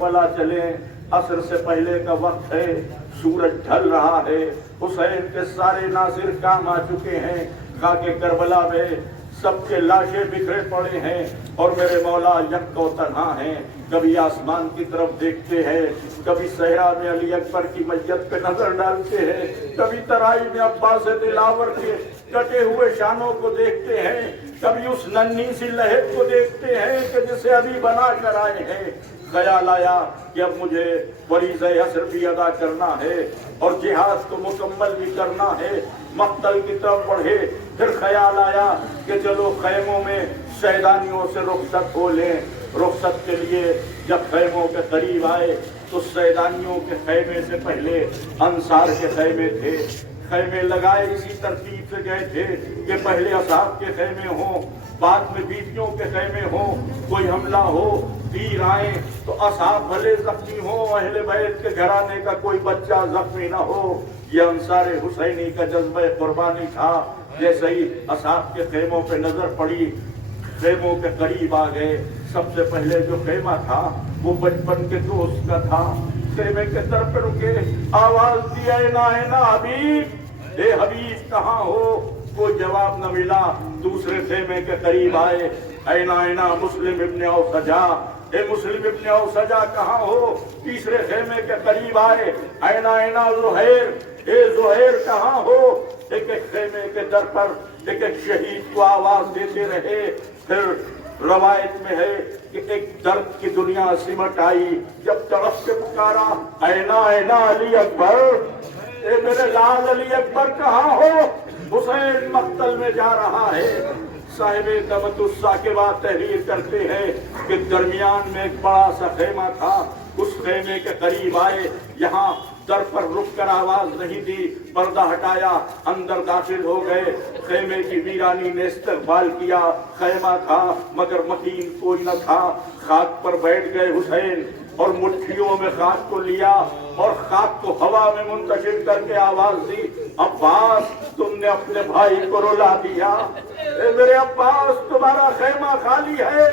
वाला चले, असर से पहले का वक्त है, सूरज ढल रहा है। हुसैन के सारे नासिर काम आ चुके हैं। खाके करबला में सबके लाशें बिखरे पड़े हैं और मेरे मौला यक्को तन्हा हैं। कभी आसमान की तरफ देखते हैं, कभी सहरा में अली अकबर की मैयत पे नजर डालते हैं, कभी तराई में अब्बास दिलावर के कटे हुए शानों को देखते हैं, कभी उस नन्ही सी लहर को देखते हैं कि जिसे अभी बना कर आए हैं। ख्याल आया कि अब मुझे फरीज़ असर भी अदा करना है और जिहाद को मुकम्मल भी करना है। मक्तल की तरफ बढ़े, फिर ख्याल आया कि चलो खैमों में शैदानियों से रुखसत हो लें। रुखसत के लिए जब खैमों के करीब आए तो शैदानियों के खैमे से पहले अंसार के खैमे थे। खैमे लगाए इसी तरतीब से गए थे कि पहले असहाब के खैमे हों, बाद में बीवियों के खैमे हों। कोई हमला हो, तीर आए तो असहाब भले जख्मी हो, अहले बैत के घराने का कोई बच्चा जख्मी न हो। यह अंसार हुसैनी का जज्बा कुर्बानी था। जैसे ही असहाब के खेमों पे नजर पड़ी, खेमों के करीब आ गए। सबसे पहले जो खेमा था वो बचपन के दोस्त का था। खेमे के दर पे रुके, आवाज दी, ऐना ऐना हबीब, हे हबीब कहाँ हो? कोई जवाब न मिला। दूसरे खेमे के करीब आए, ऐना ऐना मुस्लिम इब्ने औसजा, ए मुस्लिम इब्ने औसजा कहाँ हो? तीसरे खेमे के करीब आए, ऐना ऐना ज़ुहैर, ए ज़ुहैर कहाँ हो? एक एक खेमे के दर पर एक एक शहीद को आवाज देते रहे। फिर रवायत में है कि एक दर्द की दुनिया सिमट आई जब तड़प के पुकारा, ऐना ऐना अली अकबर, ए मेरे लाल अली अकबर कहाँ हो? हुसैन मक्तल में जा रहा है। साहिबे तबतुस्सा के बाद तहरीर करते हैं कि दरमियान में एक बड़ा सा खेमा था। उस खेमे के करीब आए, यहाँ दर पर रुक कर आवाज नहीं दी, पर्दा हटाया, अंदर दाखिल हो गए। खेमे की वीरानी ने इस्तकबाल किया। खेमा था मगर मकीन कोई न था। खाक पर बैठ गए हुसैन और मुट्ठियों में खाक को लिया और खाक को हवा में मुंतशिर करके आवाज दी, अब्बास तुमने अपने भाई को रुला दिया। मेरे अब्बास तुम्हारा खेमा खाली है।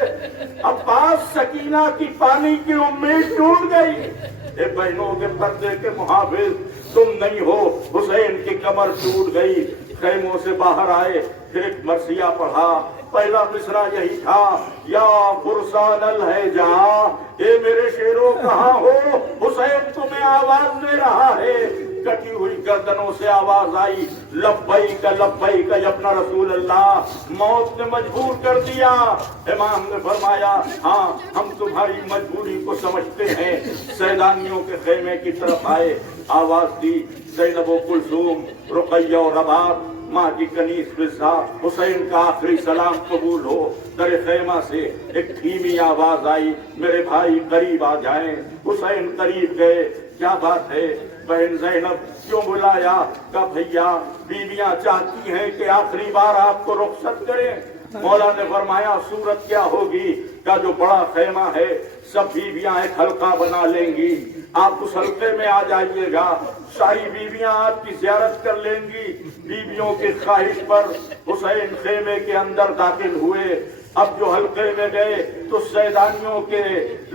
अब्बास सकीना की पानी की उम्मीद टूट गई। बहनों के पर्दे के मुहाफिज तुम नहीं हो। हुसैन की कमर टूट गई। खेमों से बाहर आए, फिर एक मरसिया पढ़ा। पहला मिसरा यही था, या फुरसानल है जहां, ये मेरे शेरों कहाँ हो? हुसैन तुम्हें आवाज दे रहा है। कटी हुई गर्दनों से आवाज आई, लब्बैक लब्बैक या अपना रसूल अल्लाह। मौत ने मजबूर कर दिया। इमाम ने फरमाया, हाँ हम तुम्हारी मजबूरी को समझते हैं। सैदानियों के खेमे की तरफ आए, आवाज दी, ज़ैनब व कुलसूम, रुक़ैया और रबाब, माँ की कनीज फिजा, हुसैन का आखिरी सलाम कबूल हो। दर खेमा से एक धीमी आवाज आई, मेरे भाई करीब आ जाएं। हुसैन करीब गए। क्या बात है बहन ज़ैनब, क्यों बुलाया? का भैया बीवियां चाहती हैं कि आखिरी बार आपको रुखसत करें। मौला ने फरमाया, सूरत क्या होगी? का जो बड़ा खेमा है सब बीवियां एक हल्का बना लेंगी, आप उस हल्के में आ जाइएगा। सारी बीवियां आपकी ज़ियारत कर लेंगी। बीवियों की ख्वाहिश पर हुसैन खेमे के अंदर दाखिल हुए। अब जो हल्के में गए तो सैदानियों के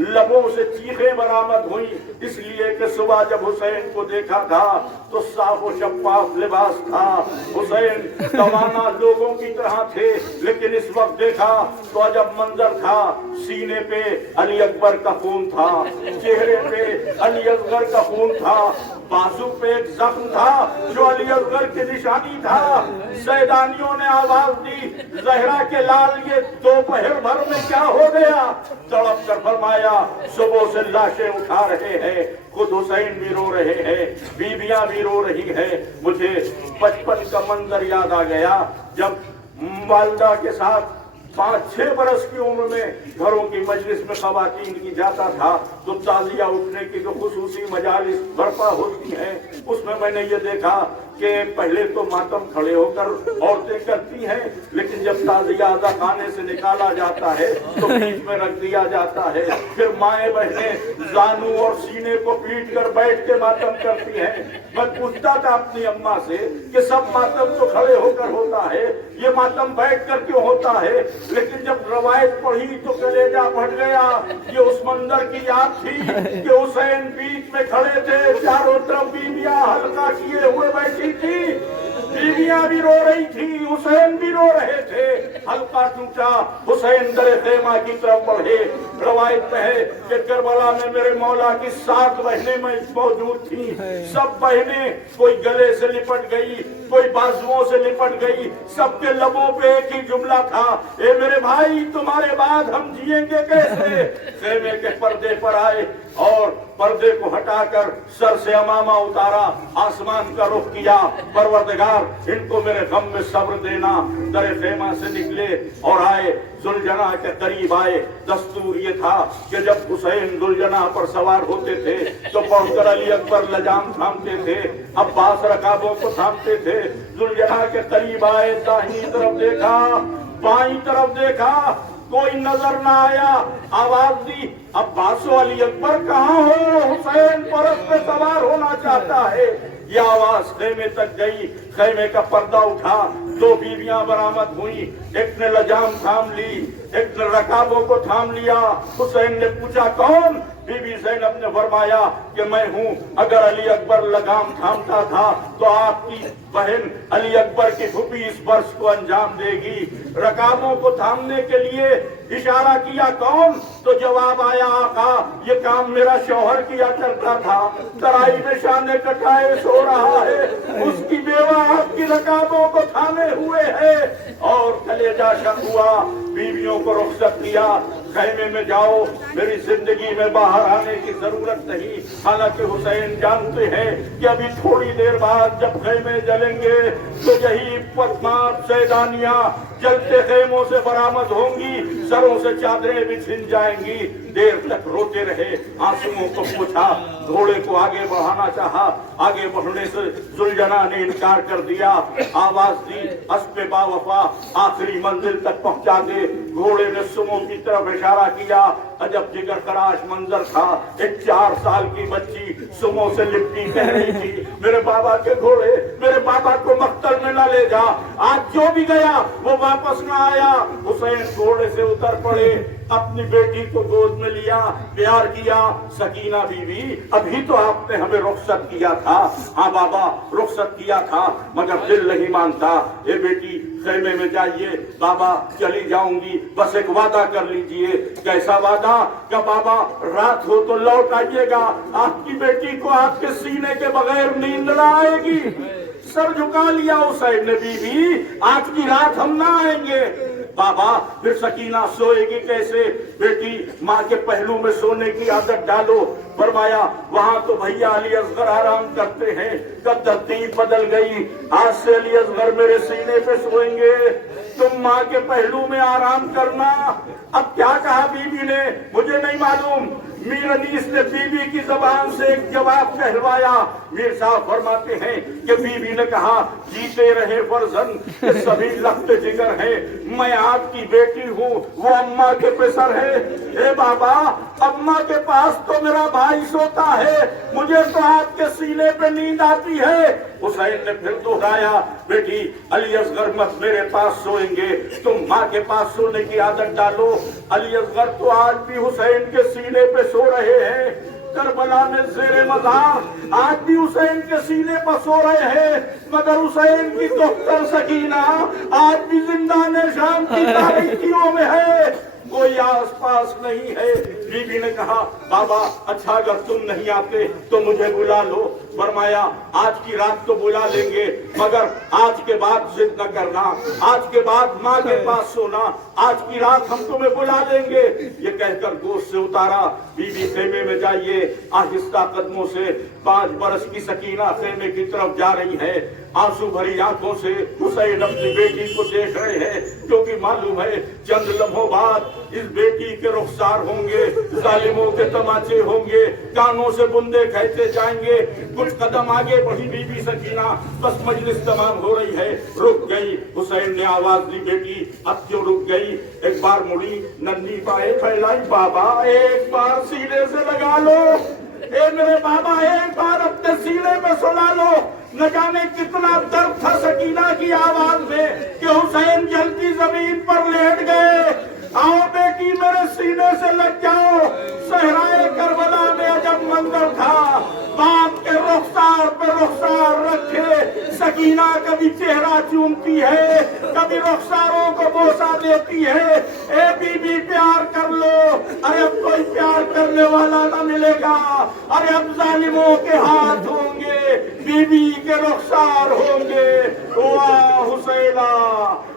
लबों से चीखें बरामद हुई, इसलिए कि सुबह जब हुसैन को देखा था तो साफ और शफ्फाफ लिबास था। हुसैन तवाना लोगों की तरह थे, लेकिन इस वक्त देखा तो अजब मंजर था। सीने पे अली अकबर का खून था, चेहरे पे अली असगर का खून था, बाजू पे एक जख्म था जो अली असगर की निशानी था। सैदानियों ने आवाज दी, ज़हरा के लाल ये दोपहर भर में क्या हो गया? तड़प कर फरमाया, सुबह से लाशें उठा रहे हैं, खुद हुसैन भी रो रहे हैं, बीबियां भी रो रही हैं। मुझे बचपन का मंजर याद आ गया जब वालिदा के साथ 5-6 बरस की उम्र में घरों की मजलिस में खवातीन की जाता था तो तालिया उठने की जो खुसूसी मजालिस बर्पा होती हैं, उसमें मैंने ये देखा कि पहले तो मातम खड़े होकर औरतें करती हैं, लेकिन जब ताज़ियादा खाने से निकाला जाता है तो बीच में रख दिया जाता है। फिर माएँ बहनें जानू और सीने को पीट कर बैठ के मातम करती हैं। मैं पूछता था अपनी अम्मा से कि सब मातम तो खड़े होकर होता है, ये मातम बैठ कर क्यों होता है? लेकिन जब रवायत पढ़ी तो कलेजा फट गया। ये उस मंजर की याद थी कि हुसैन बीच में खड़े थे, चारों तरफ बीबियां हल्का किए हुए बैठी थी, बीबियां भी रो रही थी, हुसैन भी रो रहे थे। हल्का टूटा, हुसैन दरे खेमा की तरफ बढ़े। रवायत में है कि करबला में मेरे मौला की 7 बहनें मौजूद थी। सब बहनें कोई गले से लिपट गई, कोई बाजुओं से लिपट गई, सबके लबों पे एक ही जुमला था, ए मेरे भाई तुम्हारे बाद हम जिएंगे कैसे? खेमे के पर्दे पर आए और पर्दे को हटाकर सर से अमामा उतारा, आसमान का रुख किया। परवरदिगार इनको मेरे गम में सब्र देना। दरे खेमा से निकले और आए, जुलजना के करीब आए। दस्तूर ये था कि जब हुसैन जुलजना पर सवार होते थे तो पहुंचकर अली अकबर लजाम थामते थे, अब्बास रकाबों को थामते थे। जुलजना के करीब आए, दाहिनी तरफ देखा, बाईं तरफ देखा, कोई नजर ना आया। आवाज दी, अब्बास अली अकबर कहाँ हो? हुसैन परस पे सवार होना चाहता है। यह आवाज खेमे तक गई। खेमे का पर्दा उठा, 2 बीवियां बरामद हुई। एक ने लजाम थाम ली, एक ने रकाबों को थाम लिया। हुसैन ने पूछा कौन? बीबी ज़ैनब ने फरमाया कि मैं हूँ। अगर अली अकबर लगाम थामता था तो आपकी बहन अली अकबर की फूफी इस वर्ष को अंजाम देगी। रकाबों को थामने के लिए इशारा किया कौन? तो जवाब आया आका ये काम मेरा शौहर किया करता था, तराई में शाने कटाए सो रहा है, उसकी बेवा आपकी रकाबों को थामे हुए है। और कलेजा शक हुआ, बीवियों को रुखसत किया, खेमे में जाओ, मेरी जिंदगी में बाहर आने की जरूरत नहीं। हालांकि हुसैन जानते हैं कि अभी थोड़ी देर बाद जब खेमे जलेंगे तो यही पद्मात सैदानियां जलते खेमों से बरामद होंगी, सरों से चादरें भी छिन जाएंगी। देर तक रोते रहे, आंसुओं को पूछा, घोड़े को आगे बढ़ाना चाहा, आगे बढ़ने से जुलजना ने इनकार कर दिया। आवाज दी, अस्पे बावफा आखिरी मंजिल तक पहुंचा दे। घोड़े ने सुमो की तरफ इशारा किया। अजब जिगर खराश मंजर था, एक 4 साल की बच्ची सुमो से लिपटी कह रही थी, मेरे बाबा के घोड़े, मेरे बाबा को मक्तल में न ले जा। आज जो भी गया वो वापस न आया। हुसैन घोड़े से उतर पड़े, अपनी बेटी को गोद में लिया, प्यार किया। सकीना बीवी, अभी तो आपने हमें रुखसत किया था। हाँ बाबा, रुखसत किया था, मगर दिल नहीं मानता। ये बेटी खेमे में जाइए, बाबा चली जाऊंगी, बस एक वादा कर लीजिए। कैसा वादा? क्या बाबा रात हो तो लौट आइएगा, आपकी बेटी को आपके सीने के बगैर नींद न आएगी। सर झुका लिया हुसैन ने, बीवी आज की रात हम ना आएंगे। बाबा फिर सकीना सोएगी कैसे? बेटी माँ के पहलू में सोने की आदत डालो। फरमाया वहाँ तो भैया अली असगर आराम करते हैं। कब तरतीब बदल गई, आज से अली असगर मेरे सीने पे सोएंगे, तुम माँ के पहलू में आराम करना। अब क्या कहा बीबी ने मुझे नहीं मालूम। मीर अनीस ने बीबी की जबान से एक जवाब कहलवाया। मीर साहब फरमाते हैं कि बीबी ने कहा, जीते रहे फर्जन के सभी लख्त जिगर है, मैं आपकी बेटी हूँ, वो अम्मा के पेसर है। हे बाबा, अम्मा के पास तो मेरा भाई सोता है, मुझे तो आपके सीने पे नींद आती है। हुसैन ने फिर दोहराया, बेटी अली असगर मत मेरे पास सोएंगे, तुम माँ के पास सोने की आदत डालो। अली असगर तो आज भी हुसैन के सीने पे सो रहे हैं। करबला में ज़ेरे मज़ार आज भी हुसैन के सीने पर सो रहे हैं, मगर हुसैन की दोहतर सकीना आज भी जिंदाने शाम की तारीकियों में है, कोई आस पास नहीं है। बीबी ने कहा, बाबा अच्छा अगर तुम नहीं आते तो मुझे बुला लो। फरमाया आज की रात तो बुला लेंगे, मगर आज के बाद जिद न करना, आज के बाद माँ के पास सोना, आज की रात हम तुम्हें बुला लेंगे। ये कहकर गोश्त से उतारा। बीबी खेमे में जाइए, आहिस्ता कदमों से 5 बरस की सकीना खेमे की तरफ जा रही है। आंसू भरी आंखों से हुसैन अपनी बेटी को देख रहे हैं, क्योंकि मालूम है चंद लम्हों बाद इस बेटी के रुखसार होंगे, जालिमों के तमाचे होंगे, कानों से बुंदे कहते जाएंगे। कुछ कदम आगे बढ़ी बीबी सकीना, बस मजलिस तमाम हो रही है, रुक गई। हुसैन ने आवाज दी, बेटी अब क्यों रुक गई? एक बार मुड़ी, नन्ही बाहें फैलाई, बाबा एक बार सीने से लगा लो, ए मेरे बाबा एक बार अपने सीने में सुला लो। न जाने कितना दर्द था सकीना की आवाज में कि हुसैन जल्दी जमीन पर लेट गए। आओ बेटी मेरे सीने से लग जाओ। सहराए करबला में अजब मंजर था, बाप के रुखसार पे रुखसार रखे सकीना कभी चेहरा चूमती है, कभी रुखसारों को बोसा देती है। ए बीबी प्यार कर लो, अरे अब कोई प्यार करने वाला ना मिलेगा, अरे अब जालिमों के हाथ होंगे, बीबी के रुखसार होंगे। वाह हुसैना,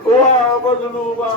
वाह मजलूबा,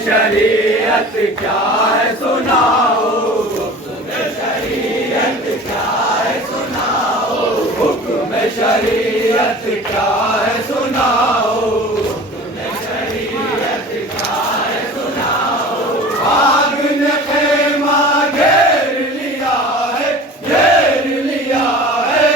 शरीयत क्या है सुनाओ, हुक्म शरीयत क्या है सुनाओ, हुक्म शरीयत क्या है सुनाओ, हुक्म शरीयत क्या है सुनाओ। आग ने खेमा घेर लिया है, घेर लिया है।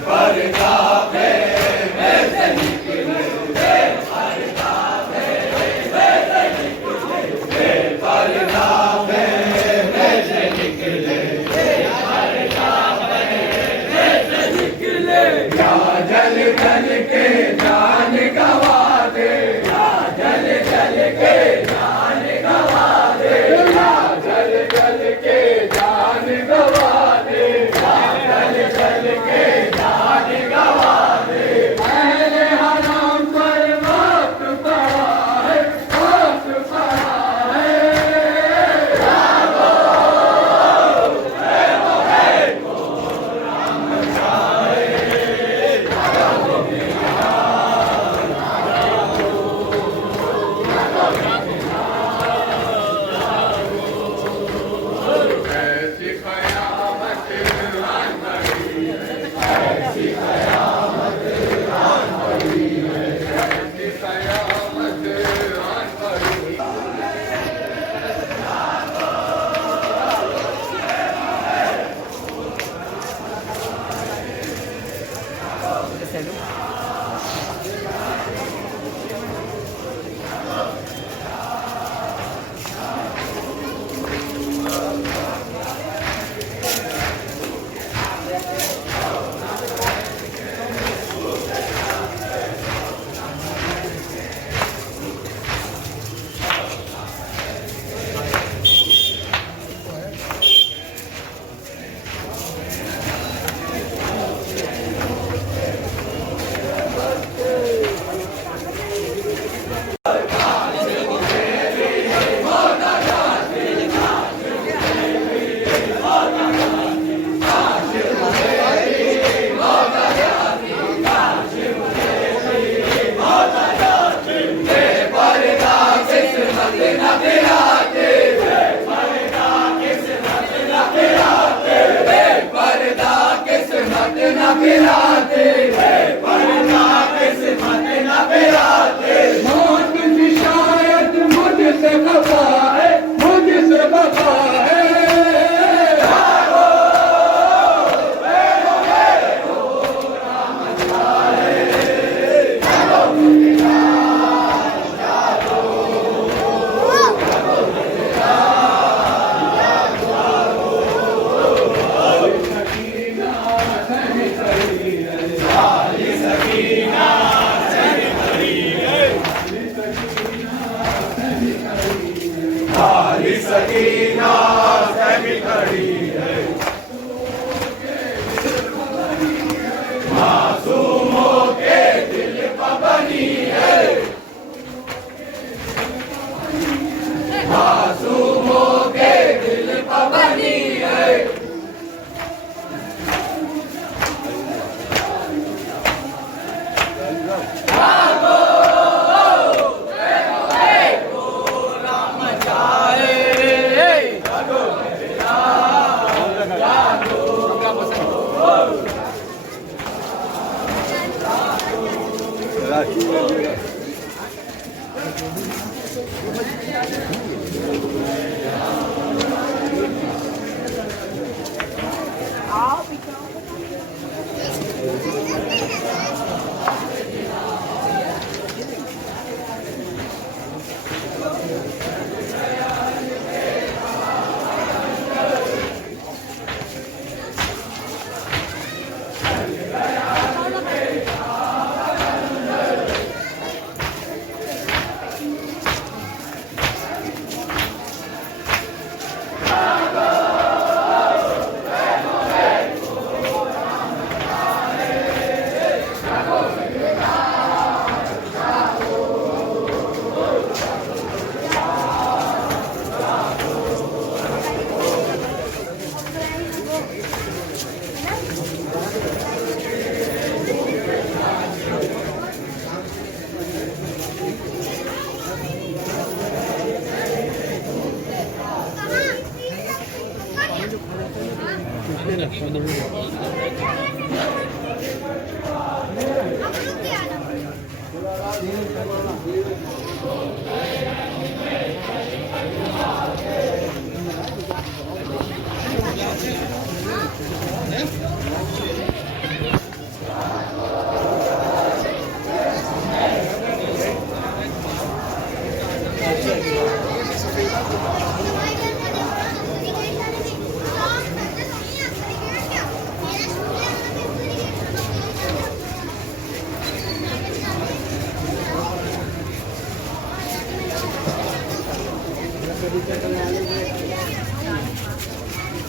पर गिराते, वरना किस्मत न बिराते। मौत की शायद मुझसे खफा है, मुझसे खफा है। सकीना सभी खड़ी है, मासूमों के दिल पर बनी है, मासूमों के दिल पर बनी है।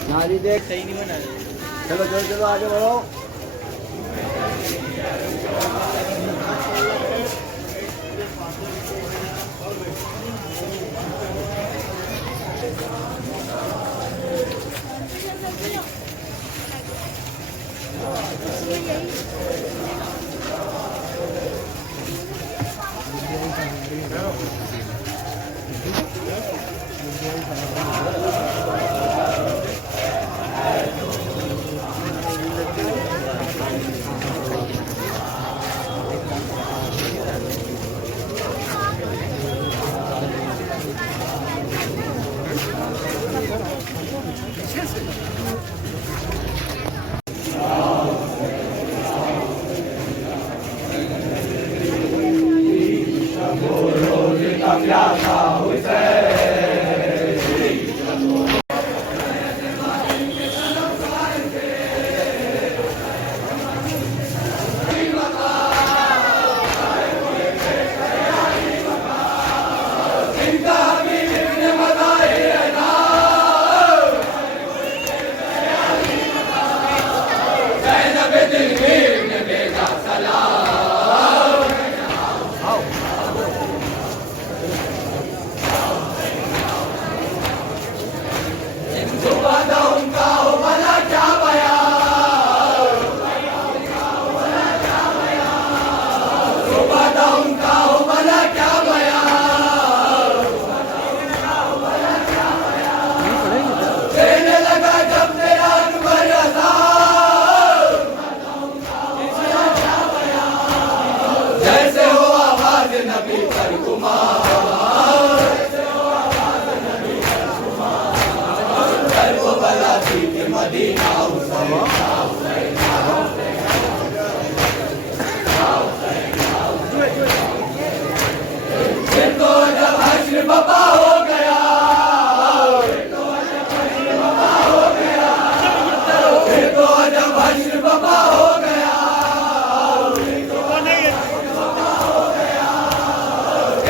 नाली देख सही नहीं बना। चलो चलो चलो आगे बढ़ो। नबी कर कुमार करबला थी मदीना तो जब हश्र बपा हो गया तो जब हश्र बपा हो गया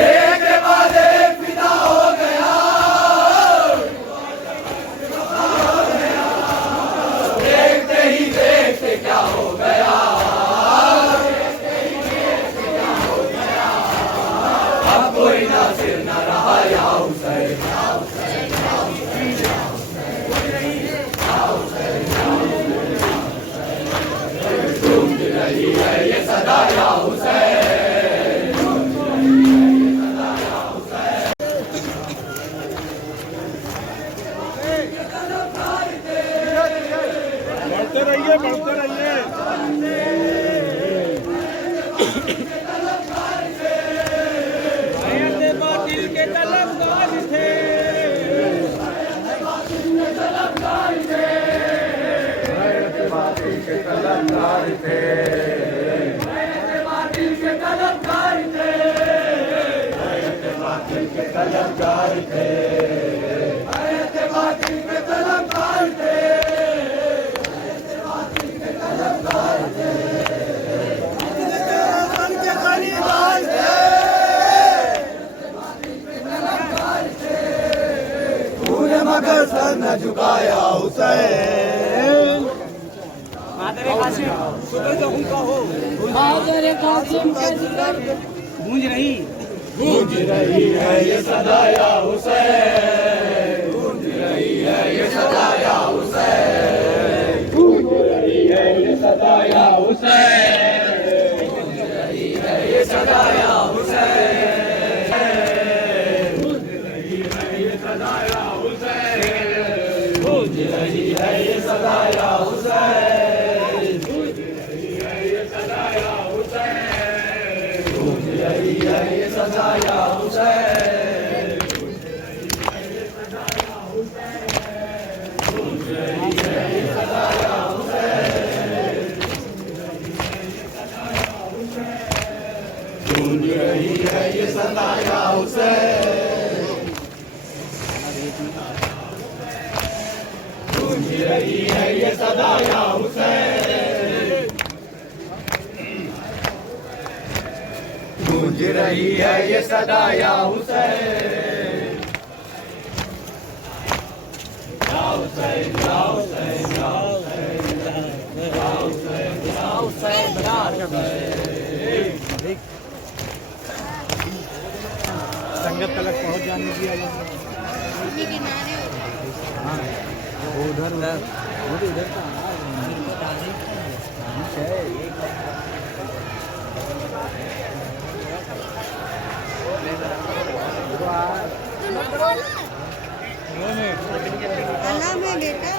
एक के बाद एक फिदा हो गया देखते ही देखते क्या हो गया अब कोई नासिर न रहा या हुसैन गूंज रही है ये सदा या हुसैन बढ़ते रहिए बढ़ते रहिए। बातिल के तलबगार थे बातिल के तलबगार थे बातिल के तलबगार थे बातिल के तलबगार थे बातिल के तलबगार थे तूने मगर सर न झुकाया हुसैन गूंज रही गूंज रही है ये सदा या हुसैन गूंज रही है ये सदा या हुसैन गूंज रही है ये सदा या हुसैन गूंज रही है ये सदा या हुसैन गूंज रही है ये सदा या हुसैन गूंज रही है ये सदा या हुसैन गूंज रही है ये सदा या हुसैन गूंज रही है ये सदा या हुसैन गूंज रही है ये सदा या हुसैन गूंज रही है ये सदा या हुसैन गूंज रही है ये सदा या हुसैन गूंज रही है ये सदा या हुसैन या हुसैन या हुसैन या हुसैन या हुसैन या हुसैन संगत तक पहुंच जाने की वो उधर वो तो उधर का अल्लाह में बेटा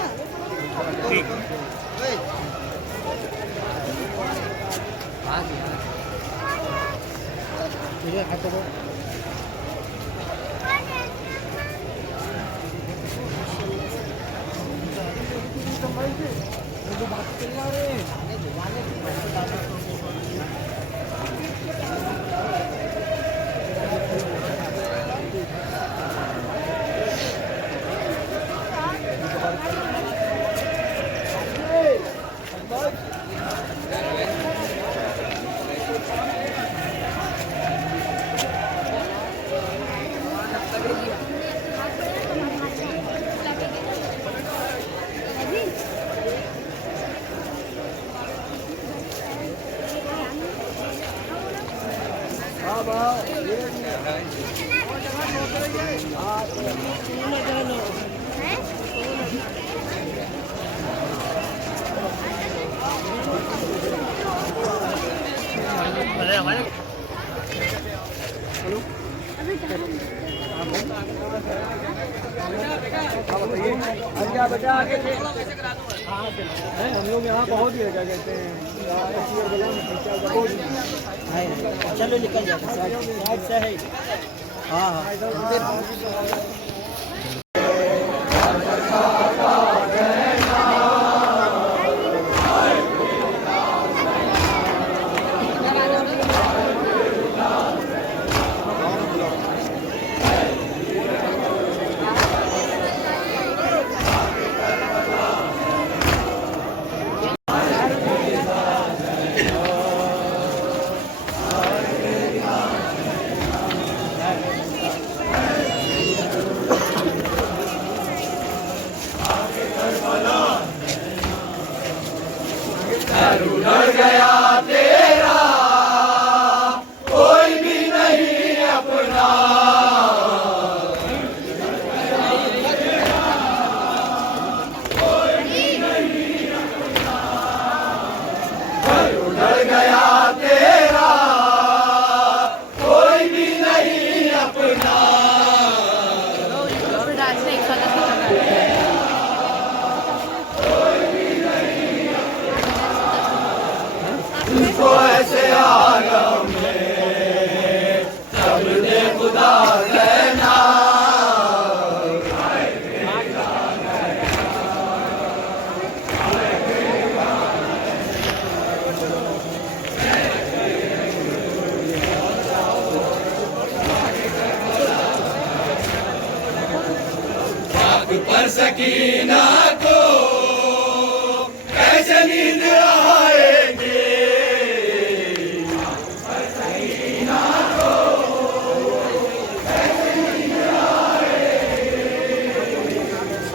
हम लोग यहाँ पहुँच गए, क्या कहते हैं चलो निकल जाए साइड से है। हाँ हाँ उधर गया तेरा कोई भी नहीं अपना, उधर गया तेरा कोई भी नहीं अपना। तुझको ऐसे आलम में सब दे खुदा रहना, आग पर सकीना को कैसे नींद आएगी,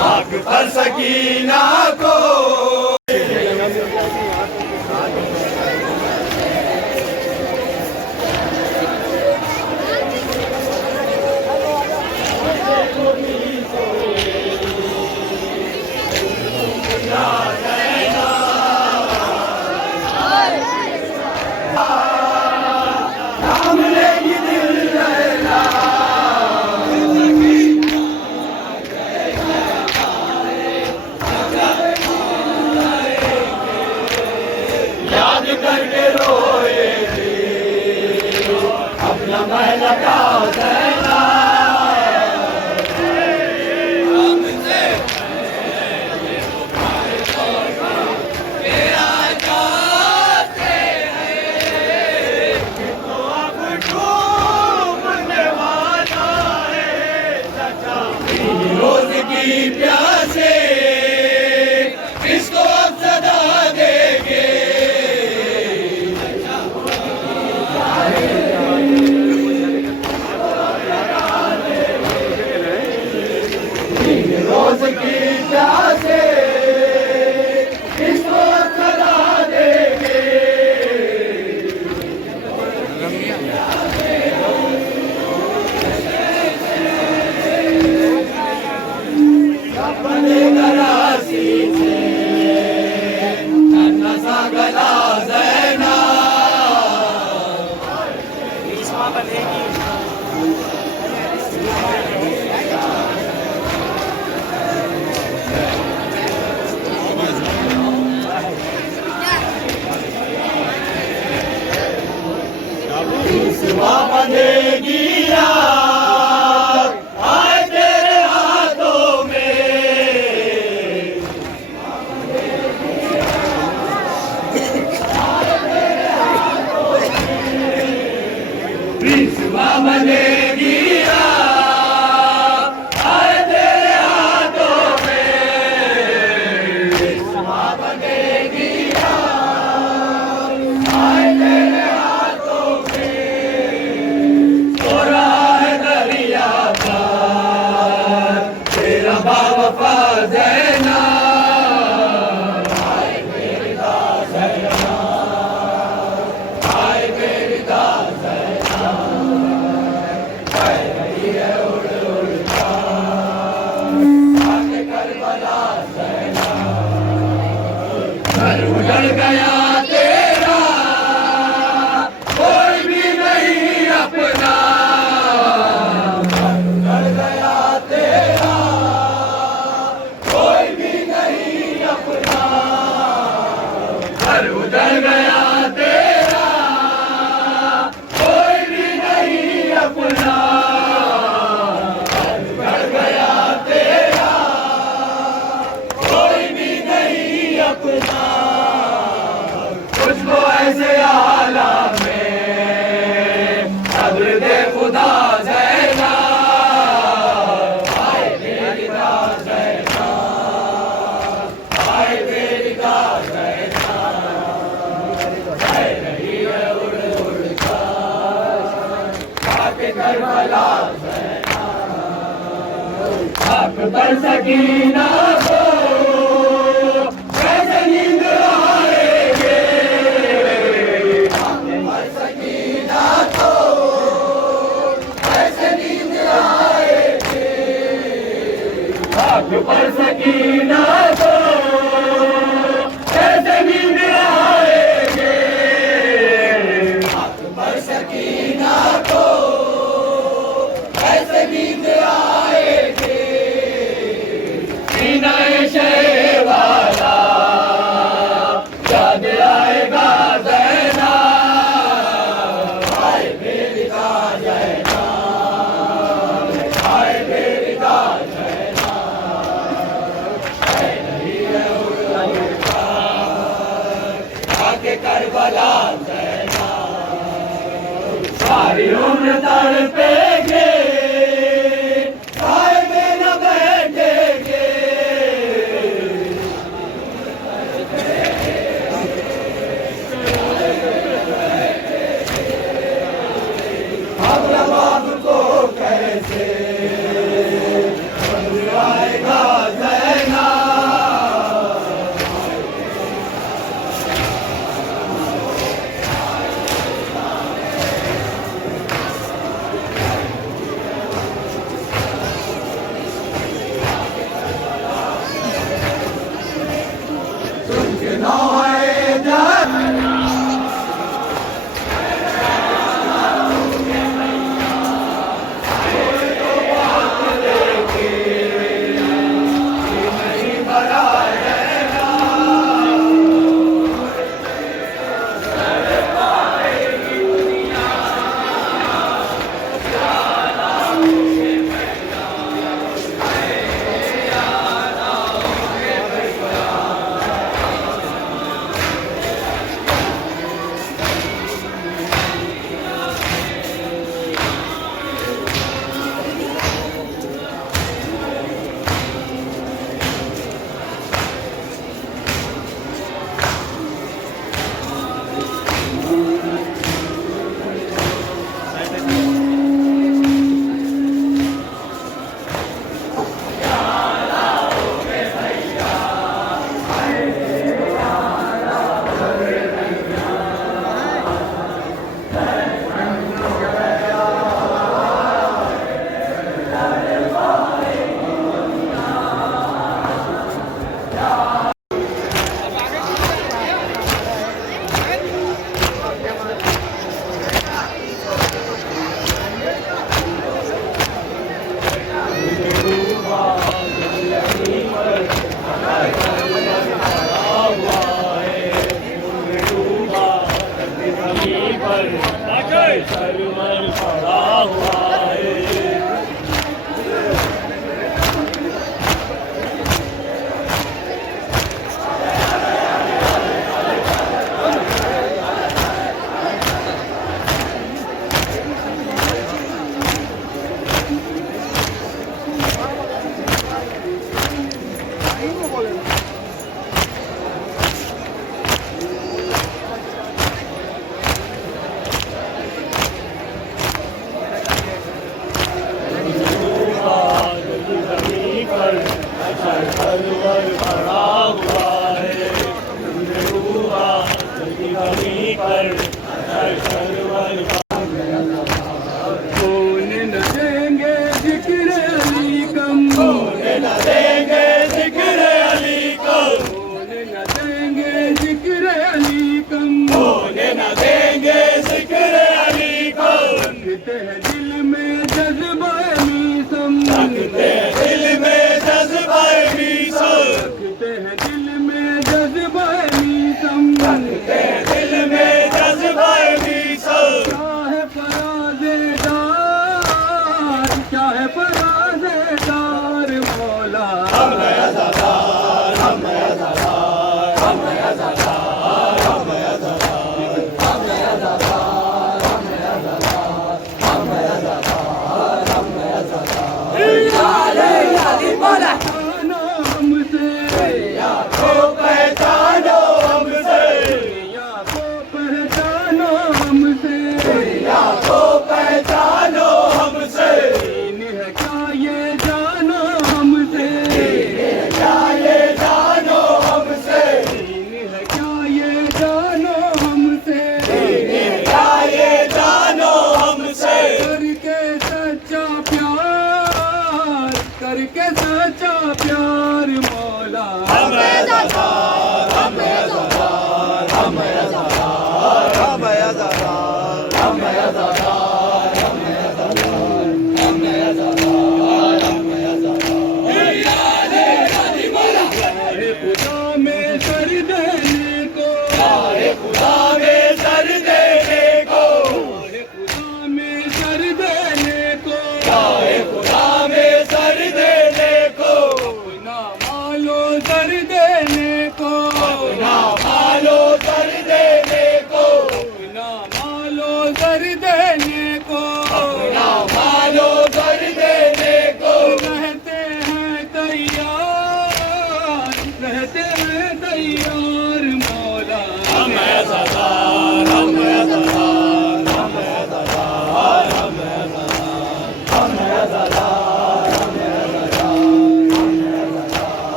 आग पर सकीना को करके रोए अपना महल का देना, रोज की प्यासे किसको अब सदा देंगे, रोज की प्यासे किसको सदा देंगे, अपने गरासी से नन्हा सा गला ज़ैना, इसमें बनेगी बनेगी यार आए तेरे हाथों में, बनेगी यार आए तेरे हाथों में, बनेगी यार आए तेरे हाथों में, तो रहा है दरिया का तेरा बावफा ज़ैना, आए मेरी दास ज़ैना, आए मेरी दास ज़ैना, मुर्दे खुदा जैना आए मेरी दास जैना आए मेरी दास जैना जय रही है उड़ उड़ कर आके करबला जैना हक पर सकीना को कैसे नींद आएगे हक पर सकीना को कैसे नींद आएगी हक पर सकीना को कैसे नींद आएगी हक पर सकीना को कैसे नींद आएगी सीनाए शे वाला याद आएगा ज़ैना आए मेरी दास ज़ैना आए मेरी दास ज़ैना है नहीं है उड़ता आके करबला ज़ैना सारी उम्र तड़पेंगे साए में न बैठेंगे हम रबाब को कैसे आएगा ज़ैना तुमके नौए जान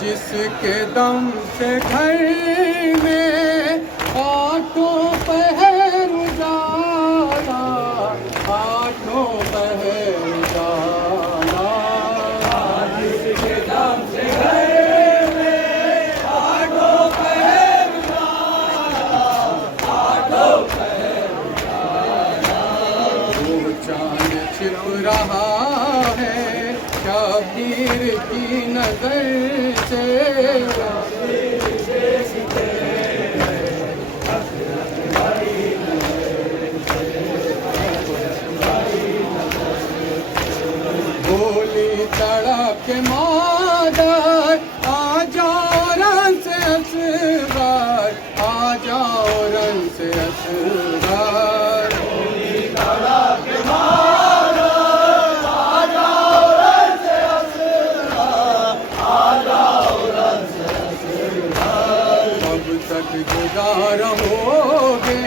जिसके दम से घर में ऑटो पहले रहा है शबीर की नजर से। गोली तड़प के मादर आ जाओ रन से असगार, आ जाओ रन से असगार। गोली तड़प के मादर आ जाओ रन से असगार, आ जाओ रन से असगार। कब तक गुजार होगे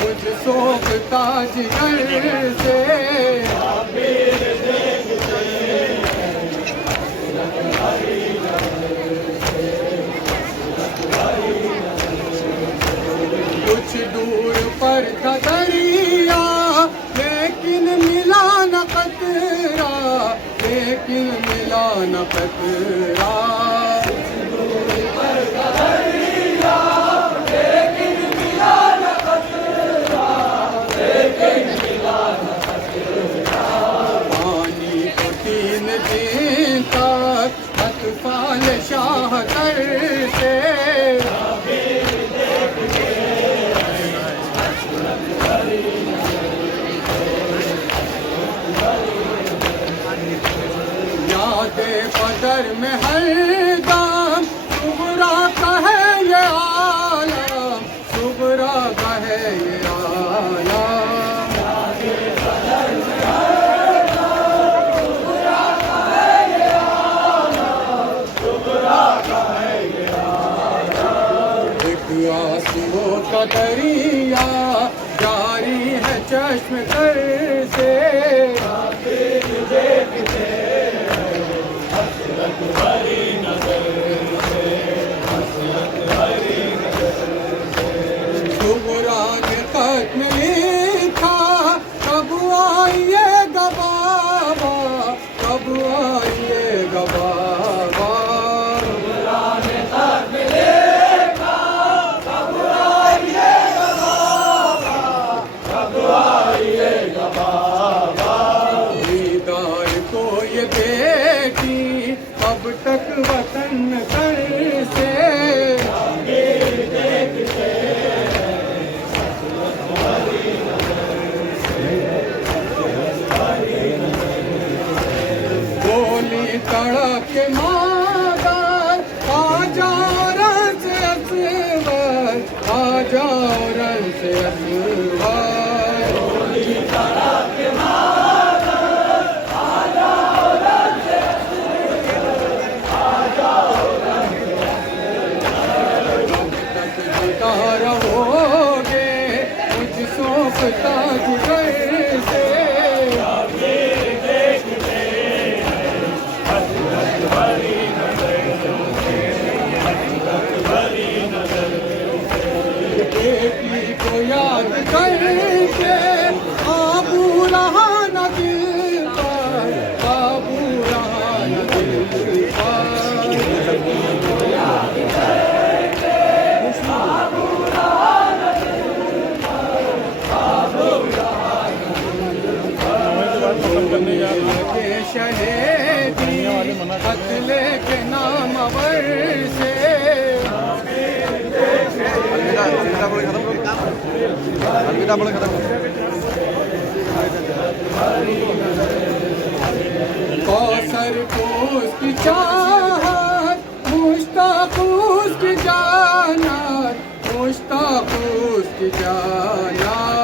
मुझ सोखता जिगर से। कुछ दूर पर था दरिया लेकिन मिला न कतरा, लेकिन मिला न कतरा। कुछ दूर पर था दरिया लेकिन मिला न कतरा, लेकिन मिला न कतरा। पानी को 3 दिन तक अतफाल शाह करते। बदर में हर दम सुगरा का है ये आलम, सुगरा का है ये आलम। बदर में हर दम सुगरा का है ये आलम, सुगरा का है ये आलम। एक आंसुओं का दरिया जारी है चश्म तर से। सुगरा ने खत में लिखा कब आइएगा बाबा, कब आइएगा बाबा। सुगरा ने खत में लिखा कब आइएगा बाबा, कब आइएगा बाबा। दीदार को ये बेटी अब तक वतन कर से। गोली तड़प के मादर आ जाओ रन से असगार, आ जाओ रन से असगार। गोली तड़प के मादर आ जाओ रन से असगार, आ जाओ रन से असगार। कब तक जुदा रहोगे मुझ सोखता जिगर से। बेटी को याद करके काबू रहा न दिल पर, काबू रहा न दिल पर। बेटी को याद करके काबू रहा न दिल पर, काबू रहा न दिल पर। शहीदी कत्ले के नाम अवर से। कौसर को उसकी चाहत, मुश्ताक उसकी जानात, मुश्ताक उसकी जानात।